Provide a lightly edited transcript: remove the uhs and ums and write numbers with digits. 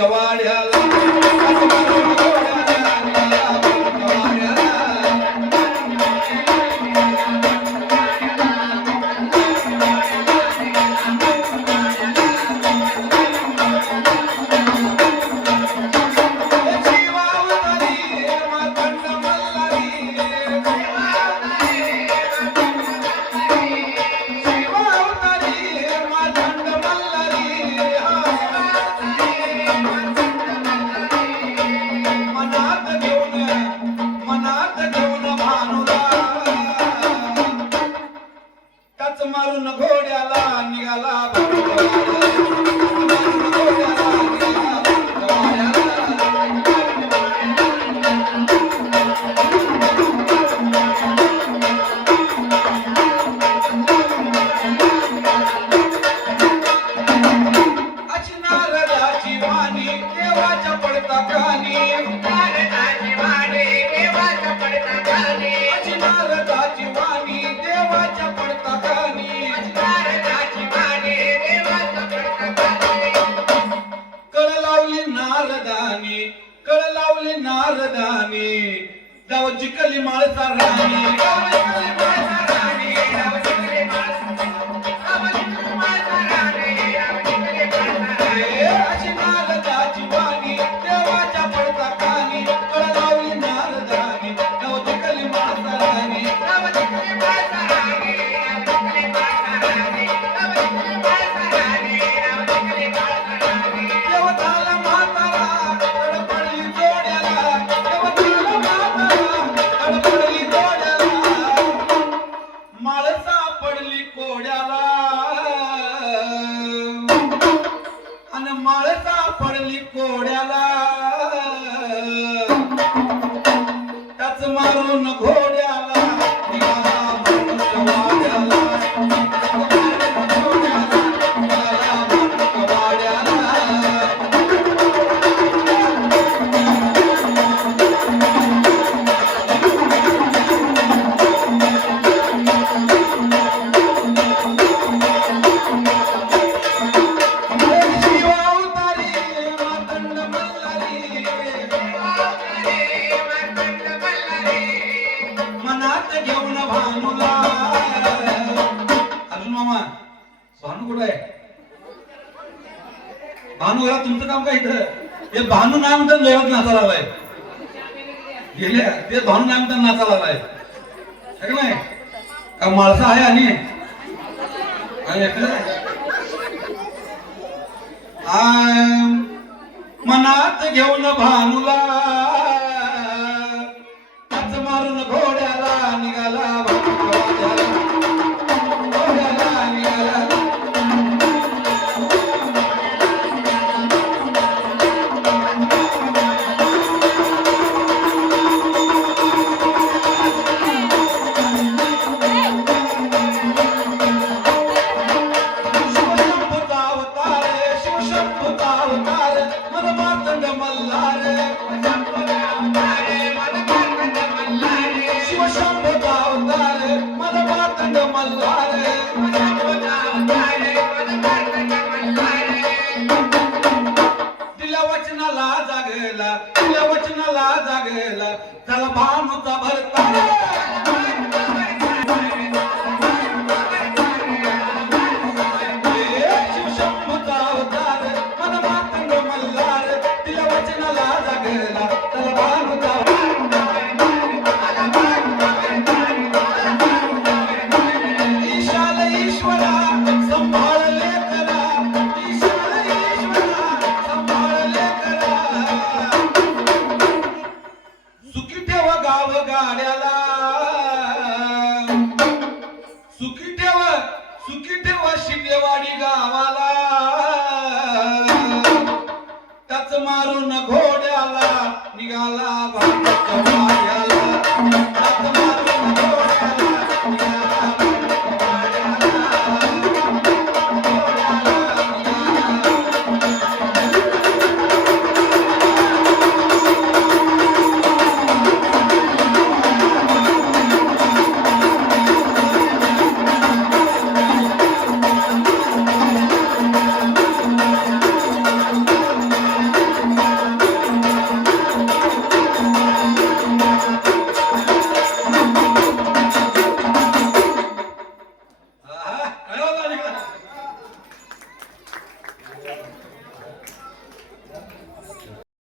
भानूच्या वाड्याला त्याच मारून घोड्याला निघाला भानूच्या वाड्याला मारून घोड्याला निघाला अशी नारदाची वाणी देवाच्या पडता कानी नारदाची वाणी देवाच्या पडता कानी अशी नारदाची वाणी देवाच्या पडता कानी नारदाची वाणी देवाच्या पडता कानी कळ लावली नारदानी कळ लावली नारदानी दाव जिकली माळसा राणी दाव जिकली माळसा राणी दाव जिकली माळसा राणी अशी नारदाची वाणी देवाच्या पडता कानी कळ लावली नारदानी दाव जिकली माळसा राणी दाव जिकली माळसा राणी दाव जिकली माळसा राणी दाव जिकली माळसा राणी दाव जिकली माळसा राणी देवताला म्हातारा तडपडली जोड्याला देवताला म्हातारा तडपडली जोड्याला माळसा पडली कोड्याला आणि माळसा पडली कोड्याला त्याच मारून घोड्याला निघाला भानूच्या वाड्याला घोड्याला निघाला भानूच्या वाड्याला मनात घेऊन भानूला अर्जुन मामा भानू कुठं आहे भानू घरात तुमचं काम काय इथं हे भानू नाही म्हणतात जोरात नाचायला आलाय गेल्या ते भानू नाही म्हणतात नाचायला आलाय का नाही का माळसा आहे आणि मनात घेऊन भानूला त्याच मारून घोड्याला निघाला भानूच्या वाड्याला घोड्याला निघाला शिवशंभूचा अवतार शिवशंभूचा अवतार मन मातंड मल्हार शिवशंभूचा अवतार मन मातंड मल्हार दिल्या वचनाला जागेला दिल्या वचनाला जागेला त्याला भानूचा भरता शिवशंभूचा अवतार मन मातंड मल्हार दिल्या वचनाला जागेला त्याला भानूचा ईशाल ईश्वरा संभाळले करा ईशाल ईश्वरा संभाळले करा सुखी ठेव गाव गाड्याला सुखी ठेव शिंदेवाडी गावाला त्याच मारून घोड्याला निघाला